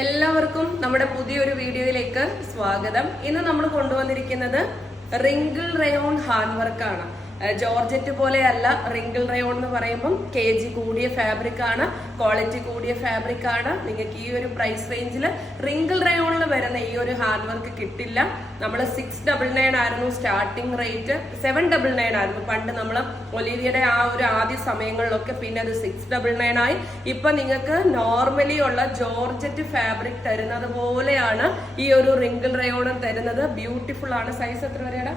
എല്ലാവർക്കും നമ്മുടെ പുതിയൊരു വീഡിയോയിലേക്ക് സ്വാഗതം. ഇന്ന് നമ്മൾ കൊണ്ടുവന്നിരിക്കുന്നത് റിങ്കിൾ റയോൺ ഹാൻഡ് വർക്കാണ്. ജോർജറ്റ് പോലെയല്ല റിങ്കിൾ റയോൺ എന്ന് പറയുമ്പം കെ ജി കൂടിയ ഫാബ്രിക് ആണ് ക്വാളിറ്റി കൂടിയ ഫാബ്രിക് ആണ്. നിങ്ങൾക്ക് ഈ ഒരു പ്രൈസ് റേഞ്ചിൽ റിങ്കിൾ റയോണിൽ വരുന്ന ഈ ഒരു ഹാർഡ് വർക്ക് കിട്ടില്ല. നമ്മൾ സിക്സ് ഡബിൾ നയൻ ആയിരുന്നു starting rate seven double nine ആയിരുന്നു. പണ്ട് നമ്മൾ ഒലീവിയുടെ ആ ഒരു ആദ്യ സമയങ്ങളിലൊക്കെ പിന്നെ അത് സിക്സ് ഡബിൾ നയൻ ആയി. ഇപ്പൊ നിങ്ങൾക്ക് നോർമലി ഉള്ള ജോർജറ്റ് ഫാബ്രിക് തരുന്നത് പോലെയാണ് ഈ ഒരു റിങ്കിൾ റയോണും തരുന്നത്. ബ്യൂട്ടിഫുൾ ആണ്. സൈസ് എത്ര വരെയാണ്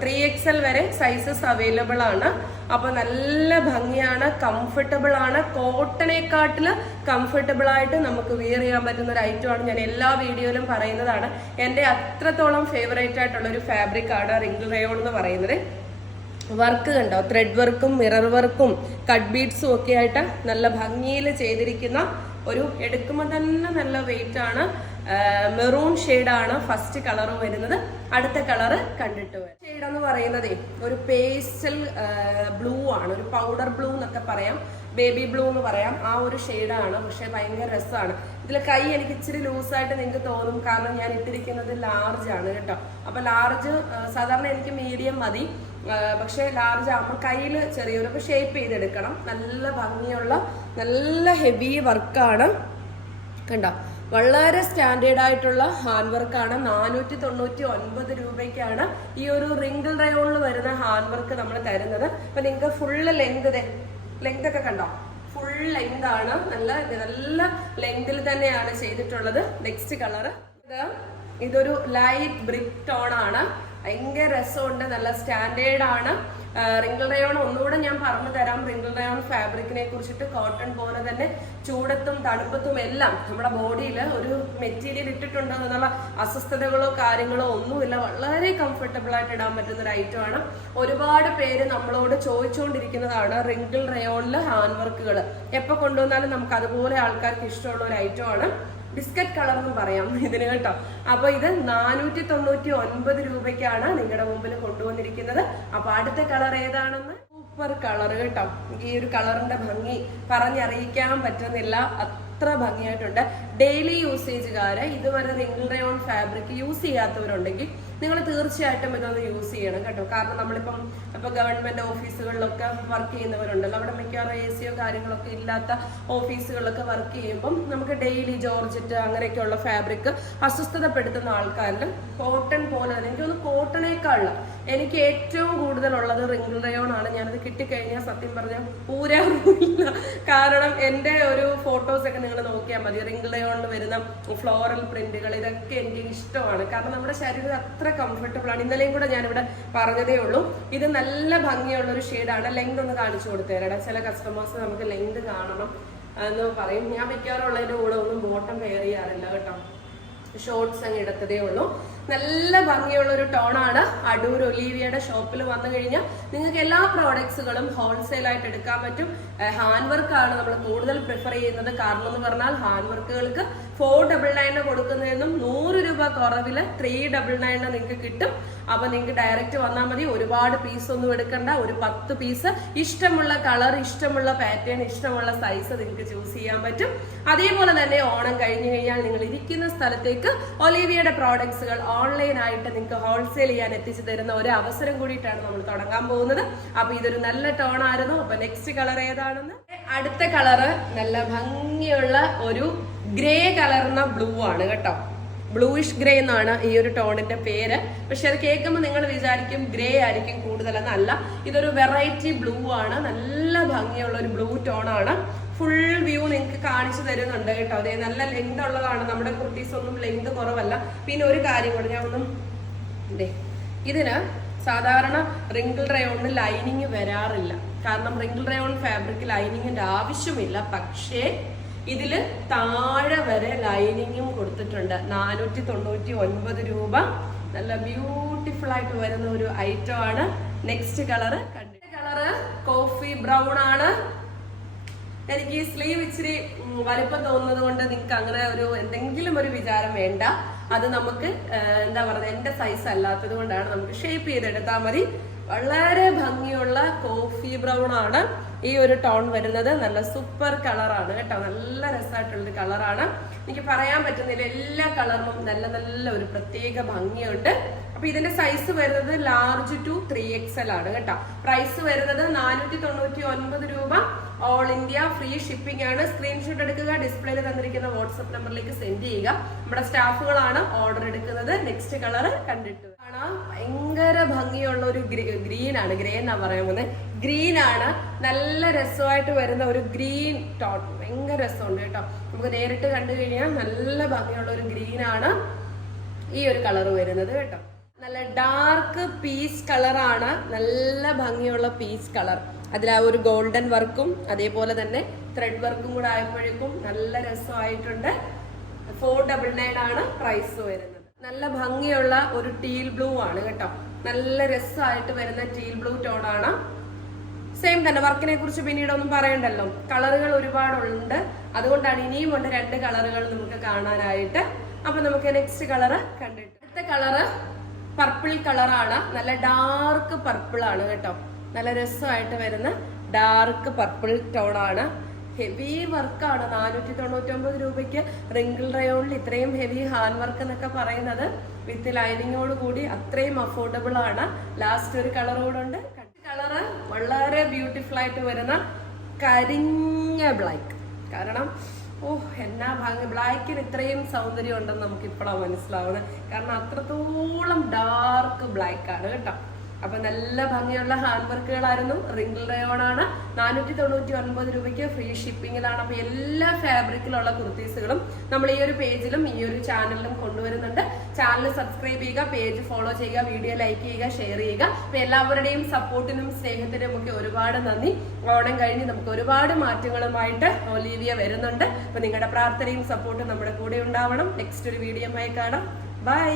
ത്രീ എക്സ് എൽ വരെ സൈസസ് അവൈലബിൾ ആണ്. അപ്പൊ നല്ല ഭംഗിയാണ് കംഫർട്ടബിൾ ആണ്. കോട്ടണേക്കാട്ടിൽ കംഫർട്ടബിൾ ആയിട്ട് നമുക്ക് വിയർ ചെയ്യാൻ പറ്റുന്ന ഒരു ഐറ്റം ആണ് ഞാൻ എല്ലാ വീഡിയോയിലും പറയുന്നതാണ്. എന്റെ അത്രത്തോളം ഫേവറേറ്റ് ആയിട്ടുള്ള ഒരു ഫാബ്രിക് ആണ് റിങ്കിൾ റയോൺ എന്ന് പറയുന്നത്. വർക്ക് കണ്ടോ? ത്രെഡ് വർക്കും മിറർ വർക്കും കട്ട് ബീഡ്സും ഒക്കെ ആയിട്ട് നല്ല ഭംഗിയിൽ ചെയ്തിരിക്കുന്ന ഒരു എടുക്കുമ്പോൾ തന്നെ നല്ല വെയിറ്റ് ആണ്. മെറൂൺ ആണ് ഫസ്റ്റ് കളർ വരുന്നത്. അടുത്ത കളറ് കണ്ടിട്ട് വരും. പറയുന്നതേ ഒരു പേസ്റ്റൽ ബ്ലൂ ആണ് ഒരു പൗഡർ ബ്ലൂ എന്നൊക്കെ പറയാം ബേബി ബ്ലൂ എന്ന് പറയാം. ആ ഒരു ഷെയ്ഡാണ് പക്ഷെ ഭയങ്കര രസമാണ്. ഇതിൽ കൈ എനിക്ക് ഇച്ചിരി ലൂസായിട്ട് നിങ്ങൾക്ക് തോന്നും കാരണം ഞാൻ ഇട്ടിരിക്കുന്നത് ലാർജ് ആണ് കേട്ടോ. അപ്പൊ ലാർജ് സാധാരണ എനിക്ക് മീഡിയം മതി. പക്ഷേ ലാർജ് ആകുമ്പോൾ കയ്യിൽ ചെറിയൊരു ഷേപ്പ് ചെയ്തെടുക്കണം. നല്ല ഭംഗിയുള്ള നല്ല ഹെവി വർക്കാണ് കണ്ടോ? വളരെ സ്റ്റാൻഡേർഡ് ആയിട്ടുള്ള ഹാൻഡ് വർക്കാണ് നാനൂറ്റി തൊണ്ണൂറ്റി ഒൻപത് രൂപയ്ക്കാണ് ഈ ഒരു റിങ്കിൾ റയോണിൽ വരുന്ന ഹാൻഡ് വർക്ക് നമ്മൾ തരുന്നത്. അപ്പൊ നിങ്ങൾക്ക് ഫുള്ള് ലെങ്ത് ലെങ്ത് ഒക്കെ കണ്ടോ? ഫുൾ ലെങ്ത് ആണ്. നല്ല നല്ല ലെങ്തിൽ തന്നെയാണ് ചെയ്തിട്ടുള്ളത്. നെക്സ്റ്റ് കളർ ഇത് ഇതൊരു ലൈറ്റ് ബ്രിക് ടോൺ ആണ്. ഭയങ്കര രസമുണ്ട്. നല്ല സ്റ്റാൻഡേർഡ് ആണ്. റിങ്കിൾ റയോൺ ഒന്നുകൂടെ ഞാൻ പറഞ്ഞു തരാം. റിങ്കിൾ റയോൺ ഫാബ്രിക്കിനെ കുറിച്ചിട്ട് കോട്ടൺ പോലെ തന്നെ ചൂടത്തും തണുപ്പത്തും എല്ലാം നമ്മുടെ ബോഡിയിൽ ഒരു മെറ്റീരിയൽ ഇട്ടിട്ടുണ്ടോ എന്നുള്ള അസ്വസ്ഥതകളോ കാര്യങ്ങളോ ഒന്നുമില്ല. വളരെ കംഫർട്ടബിൾ ആയിട്ട് ഇടാൻ പറ്റുന്ന ഒരു ഐറ്റം ആണ്. ഒരുപാട് പേര് നമ്മളോട് ചോദിച്ചുകൊണ്ടിരിക്കുന്നതാണ് റിങ്കിൾ റയോണിൽ ഹാൻഡ് വർക്കുകൾ എപ്പോൾ കൊണ്ടുവന്നാലും നമുക്ക് അതുപോലെ ആൾക്കാർക്ക് ഇഷ്ടമുള്ള ഒരു ഐറ്റം ആണ്. ബിസ്ക്കറ്റ് കളർ എന്ന് പറയാം ഇതിന് കേട്ടോ. അപ്പൊ ഇത് നാനൂറ്റി തൊണ്ണൂറ്റി ഒൻപത് രൂപയ്ക്കാണ് നിങ്ങളുടെ മുമ്പിൽ കൊണ്ടുവന്നിരിക്കുന്നത്. അപ്പൊ അടുത്ത കളർ ഏതാണെന്ന്? സൂപ്പർ കളർ കേട്ടോ. ഈ ഒരു കളറിന്റെ ഭംഗി പറഞ്ഞറിയിക്കാൻ പറ്റുന്നില്ല. അത്ര ഭംഗിയായിട്ടുണ്ട്. ഡെയിലി യൂസേജുകാര് ഇതുവരെ നിങ്ങളുടെ ഓൺ ഫാബ്രിക് യൂസ് ചെയ്യാത്തവരുണ്ടെങ്കിൽ നിങ്ങൾ തീർച്ചയായിട്ടും ഇതൊന്ന് യൂസ് ചെയ്യണം കേട്ടോ. കാരണം നമ്മളിപ്പം ഇപ്പൊ ഗവൺമെന്റ് ഓഫീസുകളിലൊക്കെ വർക്ക് ചെയ്യുന്നവരുണ്ടല്ലോ. അവിടെ മിക്കവാറും എ സിയോ കാര്യങ്ങളൊക്കെ ഇല്ലാത്ത ഓഫീസുകളിലൊക്കെ വർക്ക് ചെയ്യുമ്പം നമുക്ക് ഡെയിലി ജോർജറ്റ് അങ്ങനെയൊക്കെയുള്ള ഫാബ്രിക് അസ്വസ്ഥതപ്പെടുത്തുന്ന ആൾക്കാരിലും കോട്ടൺ പോലെ തന്നെ എനിക്കൊന്ന് കോട്ടണേക്കാളില്ല എനിക്ക് ഏറ്റവും കൂടുതലുള്ളത് റിംഗിൾ റയോൺ ആണ്. ഞാനത് കിട്ടിക്കഴിഞ്ഞാൽ സത്യം പറഞ്ഞാൽ ഊരാറില്ല കാരണം എന്റെ ഒരു ഫോട്ടോസ് ഒക്കെ നിങ്ങൾ നോക്കിയാൽ മതി. റിംഗിൾ റയോണിൽ വരുന്ന ഫ്ലോറൽ പ്രിന്റുകൾ ഇതൊക്കെ എനിക്ക് ഇഷ്ടമാണ്. കാരണം നമ്മുടെ ശരീരം അത്ര കംഫർട്ടബിൾ ആണ്. ഇന്നലെയും കൂടെ ഞാനിവിടെ പറഞ്ഞതേ ഉള്ളൂ. ഇത് നല്ല ഭംഗിയുള്ള ഒരു ഷെയ്ഡാണ് ലെങ്ത് ഒന്ന് കാണിച്ചു കൊടുത്തേരടാ. ചില കസ്റ്റമേഴ്സ് നമുക്ക് ലെങ്ത് കാണണം എന്ന് പറയും. ഞാൻ മിക്കവാറും കൂടെ ഒന്നും ബോട്ടം വെയർ ചെയ്യാറില്ല കേട്ടോ. ഷോർട്സ് അങ്ങ് ഇടത്തതേ ഉള്ളൂ. നല്ല ഭംഗിയുള്ള ഒരു ടോണാണ് അടൂർ ഒലീവിയയുടെ ഷോപ്പിൽ വന്നു കഴിഞ്ഞാൽ നിങ്ങൾക്ക് എല്ലാ പ്രോഡക്ട്സുകളും ഹോൾസെയിൽ ആയിട്ട് എടുക്കാൻ പറ്റും. ഹാൻഡ് വർക്ക് ആണ് നമ്മൾ കൂടുതൽ പ്രിഫർ ചെയ്യുന്നത്. കാരണം എന്ന് പറഞ്ഞാൽ ഹാൻഡ് വർക്കുകൾക്ക് ഫോർ ഡബിൾ നയന് കൊടുക്കുന്നതിനും രൂപ കുറവിൽ ത്രീ ഡബിൾ നയന് നിങ്ങൾക്ക് കിട്ടും. അപ്പൊ നിങ്ങൾക്ക് ഡയറക്റ്റ് വന്നാൽ മതി. ഒരുപാട് പീസ് ഒന്നും എടുക്കണ്ട. ഒരു പത്ത് പീസ് ഇഷ്ടമുള്ള കളർ ഇഷ്ടമുള്ള പാറ്റേൺ ഇഷ്ടമുള്ള സൈസ് നിങ്ങൾക്ക് ചൂസ് ചെയ്യാൻ പറ്റും. അതേപോലെ തന്നെ ഓണം കഴിഞ്ഞു കഴിഞ്ഞാൽ നിങ്ങൾ ഇരിക്കുന്ന സ്ഥലത്തേക്ക് ഒലീവിയയുടെ പ്രോഡക്ട്സുകൾ ഓൺലൈനായിട്ട് നിങ്ങൾക്ക് ഹോൾസെയിൽ ചെയ്യാൻ എത്തിച്ചു തരുന്ന ഒരു അവസരം കൂടിയിട്ടാണ് നമ്മൾ തുടങ്ങാൻ പോകുന്നത്. അപ്പൊ ഇതൊരു നല്ല ടോൺ ആയിരുന്നു. അപ്പൊ നെക്സ്റ്റ് കളർ ഏതാണെന്ന്? അടുത്ത കളറ് നല്ല ഭംഗിയുള്ള ഒരു ഗ്രേ കളർന്ന ബ്ലൂ ആണ് കേട്ടോ. ബ്ലൂയിഷ് ഗ്രേ എന്നാണ് ഈ ഒരു ടോണിന്റെ പേര്. പക്ഷെ അത് കേൾക്കുമ്പോൾ നിങ്ങൾ വിചാരിക്കും ഗ്രേ ആയിരിക്കും കൂടുതലെന്നല്ല. ഇതൊരു വെറൈറ്റി ബ്ലൂ ആണ്. നല്ല ഭംഗിയുള്ള ഒരു ബ്ലൂ ടോൺ ആണ്. ഫുൾ വ്യൂ നിങ്ങൾക്ക് കാണിച്ചു തരുന്നുണ്ട് കേട്ടോ. അതെ നല്ല ലെങ്ത് ഉള്ളതാണ്. നമ്മുടെ കുർത്തീസ് ഒന്നും ലെങ്ത് കുറവല്ല. പിന്നെ ഒരു കാര്യം കൂടെ ഞാൻ ഒന്നും ഇതിന് സാധാരണ റിങ്കിൾ റയോണിന് ലൈനിങ് വരാറില്ല. കാരണം റിങ്കിൾ റയോൺ ഫാബ്രിക് ലൈനിങ്ങിന്റെ ആവശ്യമില്ല. പക്ഷേ ഇതിൽ താഴെ വരെ ലൈനിങ്ങും കൊടുത്തിട്ടുണ്ട്. നാനൂറ്റി തൊണ്ണൂറ്റി ഒൻപത് രൂപ. നല്ല ബ്യൂട്ടിഫുൾ ആയിട്ട് വരുന്ന ഒരു ഐറ്റം ആണ്. Next colour colour coffee brown ആണ്. എനിക്ക് ഈ സ്ലീവ് ഇച്ചിരി വലിപ്പം തോന്നുന്നത് കൊണ്ട് നിങ്ങൾക്ക് അങ്ങനെ ഒരു എന്തെങ്കിലും ഒരു വിചാരം വേണ്ട. അത് നമുക്ക് എന്താ പറയുക എന്റെ സൈസ് അല്ലാത്തത് കൊണ്ടാണ് നമുക്ക് ഷേപ്പ് ചെയ്തെടുത്താൽ മതി. വളരെ ഭംഗിയുള്ള കോഫി ബ്രൗൺ ആണ് ഈ ഒരു ടോൺ വരുന്നത്. നല്ല സൂപ്പർ കളറാണ് കേട്ടോ. നല്ല രസമായിട്ടുള്ളൊരു കളറാണ് എനിക്ക് പറയാൻ പറ്റുന്നില്ല എല്ലാ കളറിനും നല്ല നല്ല ഒരു പ്രത്യേക ഭംഗിയുണ്ട്. അപ്പൊ ഇതിന്റെ സൈസ് വരുന്നത് large to three X L ആണ് കേട്ടോ. പ്രൈസ് വരുന്നത് നാനൂറ്റി തൊണ്ണൂറ്റി ഒൻപത് രൂപ. ഓൾ ഇന്ത്യ ഫ്രീ ഷിപ്പിംഗ് ആണ്. സ്ക്രീൻഷോട്ട് എടുക്കുക ഡിസ്പ്ലേയിൽ തന്നിരിക്കുന്ന വാട്സപ്പ് നമ്പറിലേക്ക് സെൻഡ് ചെയ്യുക. നമ്മുടെ സ്റ്റാഫുകളാണ് ഓർഡർ എടുക്കുന്നത്. നെക്സ്റ്റ് കളർ കണ്ടിട്ട് കാണാം. ഭയങ്കര ഭംഗിയുള്ള ഒരു ഗ്രീൻ ആണ്. ഗ്രേ എന്നാ പറയാൻ പോകുന്നത് ഗ്രീൻ ആണ്. നല്ല രസമായിട്ട് വരുന്ന ഒരു ഗ്രീൻ ടോൺ ഭയങ്കര രസമുണ്ട് കേട്ടോ. നമുക്ക് നേരിട്ട് കണ്ടു കഴിഞ്ഞാൽ നല്ല ഭംഗിയുള്ള ഒരു ഗ്രീൻ ആണ് ഈ ഒരു കളർ വരുന്നത് കേട്ടോ. നല്ല ഡാർക്ക് പീസ് കളറാണ് നല്ല ഭംഗിയുള്ള പീസ് കളർ അതിൽ ആ ഒരു ഗോൾഡൻ വർക്കും അതേപോലെ തന്നെ ത്രെഡ് വർക്കും കൂടെ ആയപ്പോഴേക്കും നല്ല രസമായിട്ടുണ്ട്. ഫോർ ഡബിൾ നയൻ ആണ് പ്രൈസ് വരുന്നത്. നല്ല ഭംഗിയുള്ള ഒരു ടീൽ ബ്ലൂ ആണ് കേട്ടോ. നല്ല രസമായിട്ട് വരുന്ന ടീൽ ബ്ലൂ ടോൺ ആണ്. സെയിം തന്നെ വർക്കിനെ കുറിച്ച് പിന്നീട് ഒന്നും പറയണ്ടല്ലോ. കളറുകൾ ഒരുപാടുണ്ട്. അതുകൊണ്ടാണ് ഇനിയും ഉണ്ട് രണ്ട് കളറുകൾ നമുക്ക് കാണാനായിട്ട്. അപ്പൊ നമുക്ക് നെക്സ്റ്റ് കളറ് കണ്ടിട്ട് അടുത്ത കളറ് പർപ്പിൾ കളറാണ് നല്ല ഡാർക്ക് പർപ്പിൾ ആണ് കേട്ടോ. നല്ല രസമായിട്ട് വരുന്ന ഡാർക്ക് പർപ്പിൾ ടോൺ ആണ് ഹെവി വർക്കാണ്. നാനൂറ്റി തൊണ്ണൂറ്റൊമ്പത് രൂപയ്ക്ക് റിങ്കിൾ റയോണിൽ ഇത്രയും ഹെവി ഹാൻഡ് വർക്ക് എന്നൊക്കെ പറയുന്നത്. വിത്ത് ലൈനിങ്ങോട് കൂടി അത്രയും അഫോർഡബിൾ ആണ്. ലാസ്റ്റ് ഒരു കളർ കൂടെ ഉണ്ട്. കളറ് വളരെ ബ്യൂട്ടിഫുൾ ആയിട്ട് വരുന്ന കരിഞ്ഞ ബ്ലാക്ക്. കാരണം ഓ എന്നാ ഭംഗി. ബ്ലാക്കിന് ഇത്രയും സൗന്ദര്യം ഉണ്ടെന്ന് നമുക്ക് ഇപ്പോഴാണ് മനസ്സിലാവുന്നത്. കാരണം അത്രത്തോളം ഡാർക്ക് ബ്ലാക്ക് ആണ് കേട്ടോ. അപ്പൊ നല്ല ഭംഗിയുള്ള ഹാൻഡ് വർക്കുകളായിരുന്നു റിംഗിൾ റയോൺ ആണ്. നാനൂറ്റി തൊണ്ണൂറ്റി ഒൻപത് രൂപയ്ക്ക് ഫ്രീ ഷിപ്പിങ്ങിലാണ് അപ്പൊ എല്ലാ ഫാബ്രിക്കിലുള്ള കുർത്തീസുകളും നമ്മൾ ഈ ഒരു പേജിലും ഈ ഒരു ചാനലിലും കൊണ്ടുവരുന്നുണ്ട്. ചാനൽ സബ്സ്ക്രൈബ് ചെയ്യുക പേജ് ഫോളോ ചെയ്യുക വീഡിയോ ലൈക്ക് ചെയ്യുക ഷെയർ ചെയ്യുക. അപ്പൊ എല്ലാവരുടെയും സപ്പോർട്ടിനും സ്നേഹത്തിനും ഒക്കെ ഒരുപാട് നന്ദി. ഓണം കഴിഞ്ഞ് നമുക്ക് ഒരുപാട് മാറ്റങ്ങളുമായിട്ട് ഒലീവിയ വരുന്നുണ്ട്. അപ്പൊ നിങ്ങളുടെ പ്രാർത്ഥനയും സപ്പോർട്ടും നമ്മുടെ കൂടെ ഉണ്ടാവണം. നെക്സ്റ്റ് ഒരു വീഡിയോ ആയി കാണാം. ബൈ